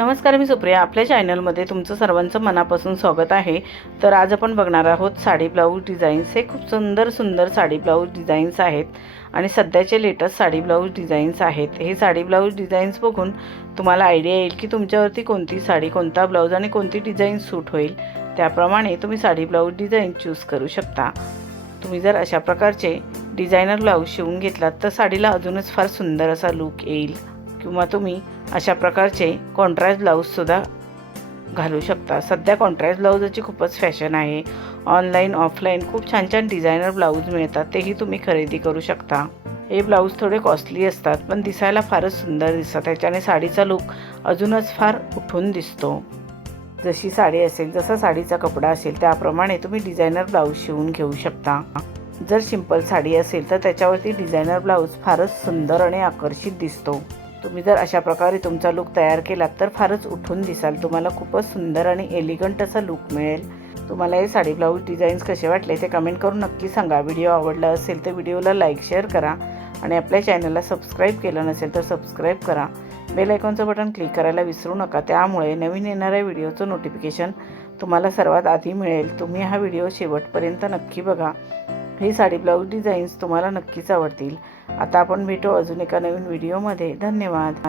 नमस्कार, मी सुप्रिया. आपल्या चॅनलमध्ये तुमचं सर्वांचं मनापासून स्वागत आहे. तर आज आपण बघणार आहोत साडी ब्लाऊज डिझाईन्स. हे खूप सुंदर साडी ब्लाऊज डिझाईन्स आहेत आणि सध्याचे लेटेस्ट साडी ब्लाऊज डिझाईन्स आहेत. हे साडी ब्लाऊज डिझाईन्स बघून तुम्हाला आयडिया येईल की तुमच्यावरती कोणती साडी, कोणता ब्लाऊज आणि कोणती डिझाईन सूट होईल. त्याप्रमाणे तुम्ही साडी ब्लाऊज डिझाईन चूज करू शकता. तुम्ही जर अशा प्रकारचे डिझायनर ब्लाऊज शिवून घेतलात तर साडीला अजूनच फार सुंदर असा लूक येईल. किंवा तुम्ही अशा प्रकारचे कॉन्ट्रास्ट ब्लाऊजसुद्धा घालू शकता. सध्या कॉन्ट्रास्ट ब्लाऊजची खूपच फॅशन आहे. ऑनलाईन ऑफलाईन खूप छान छान डिझायनर ब्लाऊज मिळतात, तेही तुम्ही खरेदी करू शकता. हे ब्लाऊज थोडे कॉस्टली असतात पण दिसायला फारच सुंदर दिसतात. त्याच्याने साडीचा लूक अजूनच फार उठून दिसतो. जशी साडी असेल, जसा साडीचा कपडा असेल त्याप्रमाणे तुम्ही डिझायनर ब्लाऊज शिवून घेऊ शकता. जर सिंपल साडी असेल तर त्याच्यावरती डिझायनर ब्लाऊज फारच सुंदर आणि आकर्षित दिसतो. तुम्ही जर अशा प्रकारे तुमचा लूक तयार केलात तर फारच उठून दिसाल. तुम्हाला खूपच सुंदर आणि एलिगंट असा लूक मिळेल. तुम्हाला हे साडी ब्लाऊज डिझाईन्स कसे वाटले ते कमेंट करून नक्की सांगा. व्हिडिओ आवडला असेल तर व्हिडिओला लाईक शेअर करा आणि आपल्या चॅनलला सबस्क्राईब केलं नसेल तर सबस्क्राईब करा. बेल आयकॉनचं बटन क्लिक करायला विसरू नका. त्यामुळे नवीन येणाऱ्या व्हिडिओचं नोटिफिकेशन तुम्हाला सर्वात आधी मिळेल. तुम्ही हा व्हिडिओ शेवटपर्यंत नक्की बघा. ही साडी ब्लाऊज डिझाईन्स तुम्हाला नक्कीच आवडतील. आता आपण भेटू अजून एका नवीन व्हिडिओमध्ये. धन्यवाद.